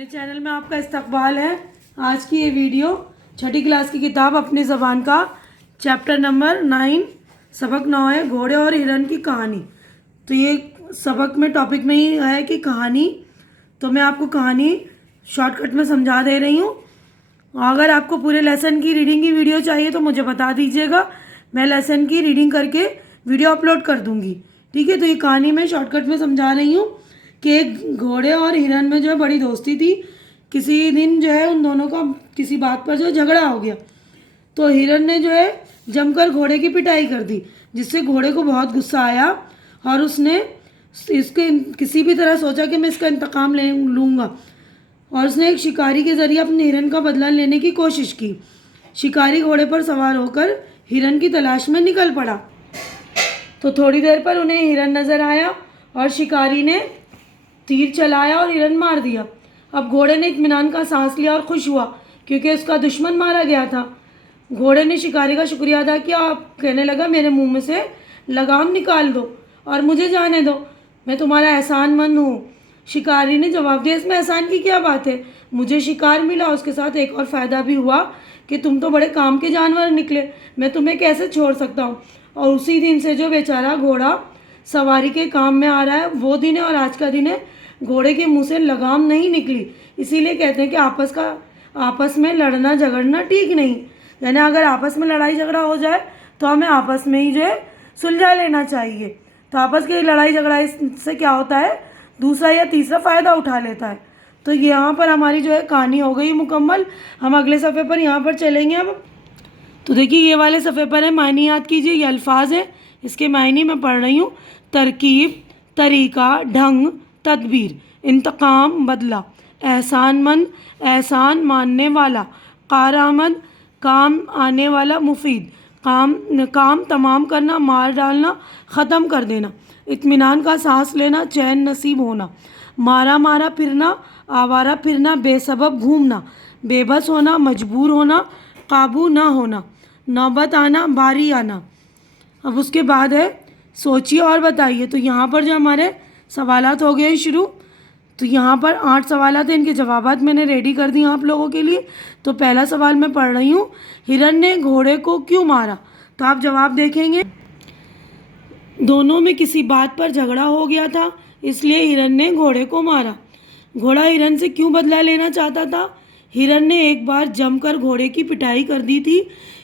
मेरे चैनल में आपका इस्तकबाल है। आज की ये वीडियो छठी क्लास की किताब अपनी ज़बान का चैप्टर नंबर 9 सबक 9 है, घोड़े और हिरन की कहानी। तो ये सबक में टॉपिक में ही है कि कहानी, तो मैं आपको कहानी शॉर्टकट में समझा दे रही हूँ। अगर आपको पूरे लेसन की रीडिंग की वीडियो चाहिए तो मुझे बता दीजिएगा, मैं लेसन की रीडिंग करके वीडियो अपलोड कर दूँगी। ठीक है, तो ये कहानी मैं शॉर्टकट में समझा रही हूँ कि एक घोड़े और हिरन में जो है बड़ी दोस्ती थी। किसी दिन जो है उन दोनों का किसी बात पर जो है झगड़ा हो गया, तो हिरन ने जो है जमकर घोड़े की पिटाई कर दी, जिससे घोड़े को बहुत गुस्सा आया और उसने इसके किसी भी तरह सोचा कि मैं इसका इंतकाम ले लूँगा, और उसने एक शिकारी के ज़रिए अपने हिरन का बदला लेने की कोशिश की। शिकारी घोड़े पर सवार होकर हिरन की तलाश में निकल पड़ा। तो थोड़ी देर पर उन्हें हिरन नज़र आया और शिकारी ने तीर चलाया और हिरन मार दिया। अब घोड़े ने इत्मीनान का सांस लिया और खुश हुआ क्योंकि उसका दुश्मन मारा गया था। घोड़े ने शिकारी का शुक्रिया अदा किया और कहने लगा, मेरे मुंह में से लगाम निकाल दो और मुझे जाने दो, मैं तुम्हारा एहसानमंद हूँ। शिकारी ने जवाब दिया, इसमें एहसान की क्या बात है, मुझे शिकार मिला, उसके साथ एक और फ़ायदा भी हुआ कि तुम तो बड़े काम के जानवर निकले, मैं तुम्हें कैसे छोड़ सकता हूँ। और उसी दिन से जो बेचारा घोड़ा सवारी के काम में आ रहा है वो दिन है, और आज का दिन है। घोड़े के मुंह से लगाम नहीं निकली, इसीलिए कहते हैं कि आपस में लड़ना झगड़ना ठीक नहीं। यानी अगर आपस में लड़ाई झगड़ा हो जाए तो हमें आपस में ही जो है सुलझा लेना चाहिए। तो आपस की लड़ाई झगड़ा से क्या होता है, दूसरा या तीसरा फ़ायदा उठा लेता है। तो यहाँ पर हमारी जो है कहानी हो गई मुकम्मल। हम अगले सफ़े पर यहाँ पर चलेंगे अब। तो देखिए, ये वाले सफ़े पर है, मायने याद कीजिए। ये अल्फाज है, इसके मायने मैं पढ़ रही हूँ। तरकीब, तरीका, ढंग, तदबीर, इंतकाम, बदला, एहसानमंद, एहसान मानने वाला, कारामद, काम आने वाला, मुफीद, काम तमाम करना, मार डालना, ख़त्म कर देना, इत्मीनान का सांस लेना, चैन नसीब होना, मारा मारा फिरना, आवारा फिरना, बेसबब घूमना, बेबस होना, मजबूर होना, काबू ना होना, नौबत आना, बारी आना। अब उसके बाद है सोचिए और बताइए। तो यहाँ पर जो हमारे सवालात हो गए शुरू। तो यहाँ पर 8 सवालात हैं, इनके जवाबात मैंने रेडी कर दिए आप लोगों के लिए। तो पहला सवाल मैं पढ़ रही हूँ, हिरन ने घोड़े को क्यों मारा। तो आप जवाब देखेंगे, दोनों में किसी बात पर झगड़ा हो गया था, इसलिए हिरन ने घोड़े को मारा। घोड़ा हिरन से क्यों बदला लेना चाहता था, हिरन ने एक बार जमकर घोड़े की पिटाई कर दी थी,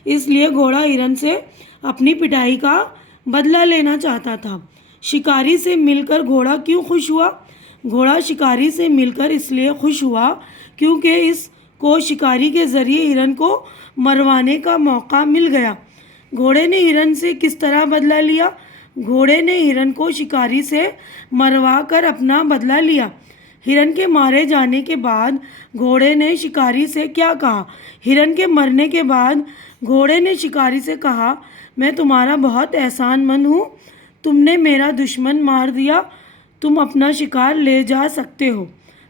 इसलिए घोड़ा हिरन से अपनी पिटाई का बदला लेना चाहता था। शिकारी से मिलकर घोड़ा क्यों खुश हुआ, घोड़ा शिकारी से मिलकर इसलिए खुश हुआ क्योंकि इसको शिकारी के ज़रिए हिरन को मरवाने का मौका मिल गया। घोड़े ने हिरन से किस तरह बदला लिया, घोड़े ने हिरन को शिकारी से मरवा कर अपना बदला लिया। हिरन के मारे जाने के बाद घोड़े ने शिकारी से क्या कहा, हिरन के मरने के बाद घोड़े ने शिकारी से कहा, मैं तुम्हारा बहुत एहसानमंद हूँ, तुमने मेरा दुश्मन मार दिया, तुम अपना शिकार ले जा सकते हो।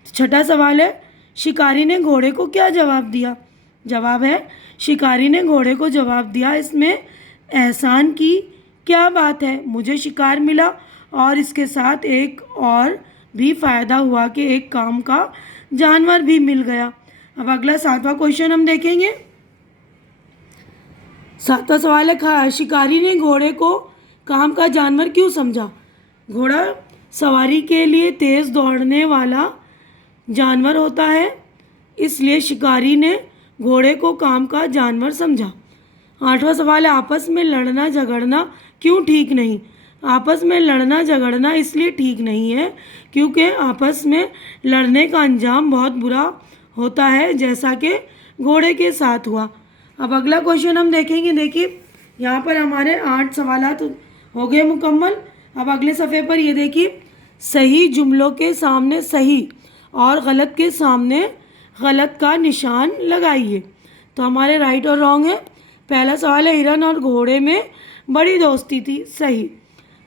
छठा सवाल है, शिकारी ने घोड़े को क्या जवाब दिया। जवाब है, शिकारी ने घोड़े को जवाब दिया, इसमें एहसान की क्या बात है, मुझे शिकार मिला और इसके साथ एक और भी फ़ायदा हुआ कि एक काम का जानवर भी मिल गया। अब अगला 7वां क्वेश्चन हम देखेंगे। 7वां सवाल है, शिकारी ने घोड़े को काम का जानवर क्यों समझा। घोड़ा सवारी के लिए तेज़ दौड़ने वाला जानवर होता है, इसलिए शिकारी ने घोड़े को काम का जानवर समझा। 8वां सवाल है, आपस में लड़ना झगड़ना क्यों ठीक नहीं। आपस में लड़ना झगड़ना इसलिए ठीक नहीं है क्योंकि आपस में लड़ने का अंजाम बहुत बुरा होता है, जैसा कि घोड़े के साथ हुआ। अब अगला क्वेश्चन हम देखेंगे। देखिए, यहाँ पर हमारे 8 सवालात हो गए मुकम्मल। अब अगले सफ़े पर ये देखिए, सही जुमलों के सामने सही और गलत के सामने गलत का निशान लगाइए। तो हमारे राइट और रॉन्ग है। पहला सवाल है, हिरन और घोड़े में बड़ी दोस्ती थी। सही।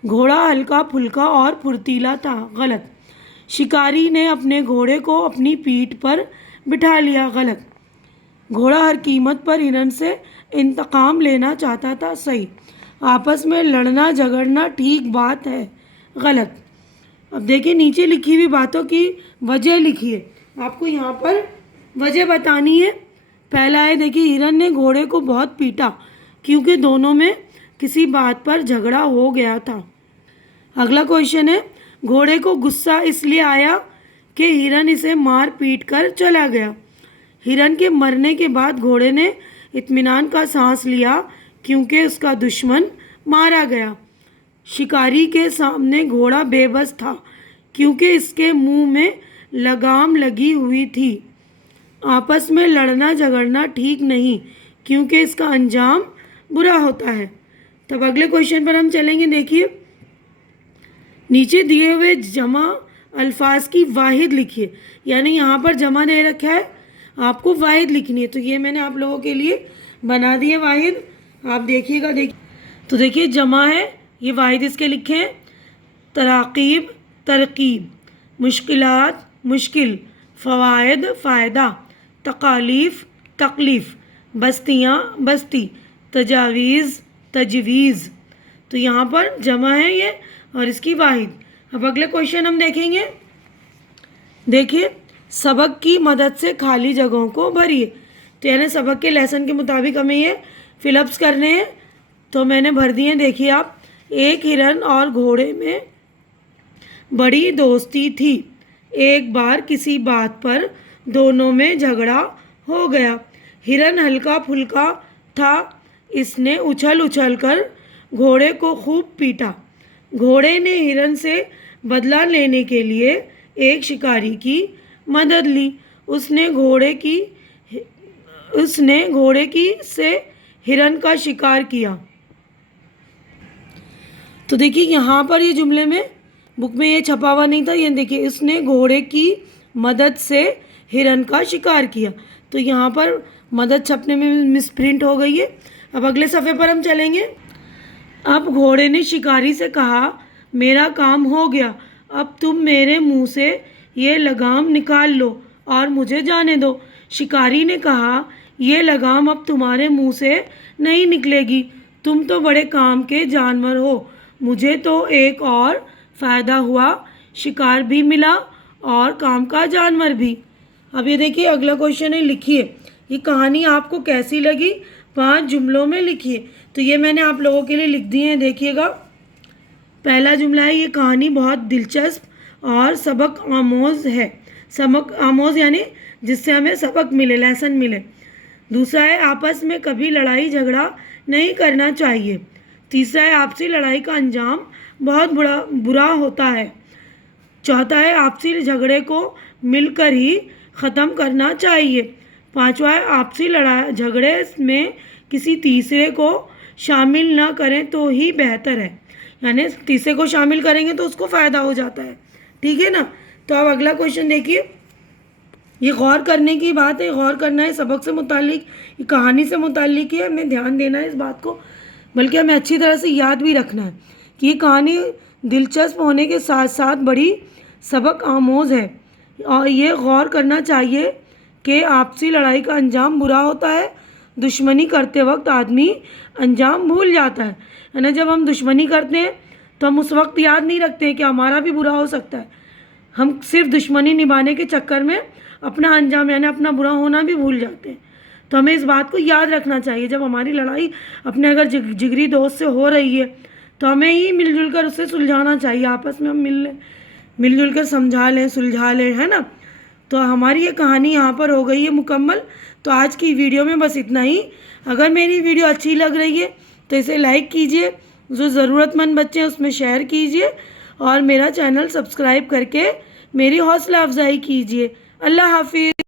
घोड़ा हल्का फुल्का और फुर्तीला था। गलत। शिकारी ने अपने घोड़े को अपनी पीठ पर बिठा लिया। गलत। घोड़ा हर कीमत पर हिरन से इंतकाम लेना चाहता था। सही। आपस में लड़ना झगड़ना ठीक बात है। गलत। अब देखिए, नीचे लिखी हुई बातों की वजह लिखिए। आपको यहाँ पर वजह बतानी है। पहला है, देखिए, हिरन ने घोड़े को बहुत पीटा क्योंकि दोनों में किसी बात पर झगड़ा हो गया था। अगला क्वेश्चन है, घोड़े को गुस्सा इसलिए आया कि हिरन इसे मार पीट कर चला गया। हिरन के मरने के बाद घोड़े ने इत्मीनान का सांस लिया क्योंकि उसका दुश्मन मारा गया। शिकारी के सामने घोड़ा बेबस था क्योंकि इसके मुंह में लगाम लगी हुई थी। आपस में लड़ना झगड़ना ठीक नहीं क्योंकि इसका अंजाम बुरा होता है। तब अगले क्वेश्चन पर हम चलेंगे। देखिए, नीचे दिए हुए जमा अल्फाज की वाहिद लिखिए। यानी यहाँ पर जमा दे रखा है, आपको वाहिद लिखनी है। तो ये मैंने आप लोगों के लिए बना दी है वाहिद, आप देखिएगा। तो देखिए, जमा है, ये वाहिद इसके लिखे हैं। तराकीब तरकीब, मुश्किलात मुश्किल, फ़वाइद फ़ायदा, तकालीफ तकलीफ़, बस्तियाँ बस्ती, तजावीज़ तजवीज़। तो यहाँ पर जमा है ये और इसकी वाहिद। अब अगले क्वेश्चन हम देखेंगे। देखिए, सबक की मदद से खाली जगहों को भरिए। तो यानी सबक के लेसन के मुताबिक हमें ये फिलअप्स करने हैं। तो मैंने भर दिए। देखिए आप, एक हिरन और घोड़े में बड़ी दोस्ती थी। एक बार किसी बात पर दोनों में झगड़ा हो गया। हिरन हल्का फुल्का था, इसने उछल उछल कर घोड़े को खूब पीटा। घोड़े ने हिरन से बदला लेने के लिए एक शिकारी की मदद ली। उसने घोड़े की से हिरन का शिकार किया। तो देखिए, यहाँ पर ये जुमले में बुक में ये छपा हुआ नहीं था। ये देखिए, इसने घोड़े की मदद से हिरन का शिकार किया। तो यहाँ पर मदद छपने में मिसप्रिंट हो गई है। अब अगले सफ़े पर हम चलेंगे। अब घोड़े ने शिकारी से कहा, मेरा काम हो गया, अब तुम मेरे मुंह से ये लगाम निकाल लो और मुझे जाने दो। शिकारी ने कहा, ये लगाम अब तुम्हारे मुंह से नहीं निकलेगी, तुम तो बड़े काम के जानवर हो। मुझे तो एक और फ़ायदा हुआ, शिकार भी मिला और काम का जानवर भी। अब ये देखिए, अगला क्वेश्चन है, लिखिए ये कहानी आपको कैसी लगी, 5 जुमलों में लिखिए। तो ये मैंने आप लोगों के लिए लिख दिए हैं, देखिएगा। पहला जुमला है, ये कहानी बहुत दिलचस्प और सबक आमोज़ है। सबक आमोज़ यानी जिससे हमें सबक मिले, लेसन मिले। दूसरा है, आपस में कभी लड़ाई झगड़ा नहीं करना चाहिए। तीसरा है, आपसी लड़ाई का अंजाम बहुत बुरा होता है। चौथा है, आपसी झगड़े को मिलकर ही ख़त्म करना चाहिए। पांचवा है, आपसी लड़ाई झगड़े में किसी तीसरे को शामिल ना करें तो ही बेहतर है। यानी तीसरे को शामिल करेंगे तो उसको फ़ायदा हो जाता है, ठीक है ना। तो अब अगला क्वेश्चन देखिए, ये गौर करने की बात है, गौर करना है, सबक से मुतालिक, ये कहानी से मुतालिक है, हमें ध्यान देना है इस बात को, बल्कि हमें अच्छी तरह से याद भी रखना है कि ये कहानी दिलचस्प होने के साथ साथ बड़ी सबक आमोज़ है। और ये गौर करना चाहिए कि आपसी लड़ाई का अंजाम बुरा होता है। दुश्मनी करते वक्त आदमी अंजाम भूल जाता है ना। जब हम दुश्मनी करते हैं तो हम उस वक्त याद नहीं रखते हैं कि हमारा भी बुरा हो सकता है। हम सिर्फ दुश्मनी निभाने के चक्कर में अपना अंजाम यानी अपना बुरा होना भी भूल जाते हैं। तो हमें इस बात को याद रखना चाहिए, जब हमारी लड़ाई अपने अगर जिगरी दोस्त से हो रही है तो हमें ही मिलजुल कर उससे सुलझाना चाहिए। आपस में हम मिलजुल कर समझा लें, सुलझा लें, है ना। तो हमारी ये कहानी यहाँ पर हो गई है मुकम्मल। तो आज की वीडियो में बस इतना ही। अगर मेरी वीडियो अच्छी लग रही है तो इसे लाइक कीजिए, जो ज़रूरतमंद बच्चे हैं उसमें शेयर कीजिए और मेरा चैनल सब्सक्राइब करके मेरी हौसला अफजाई कीजिए। अल्लाह हाफिज़।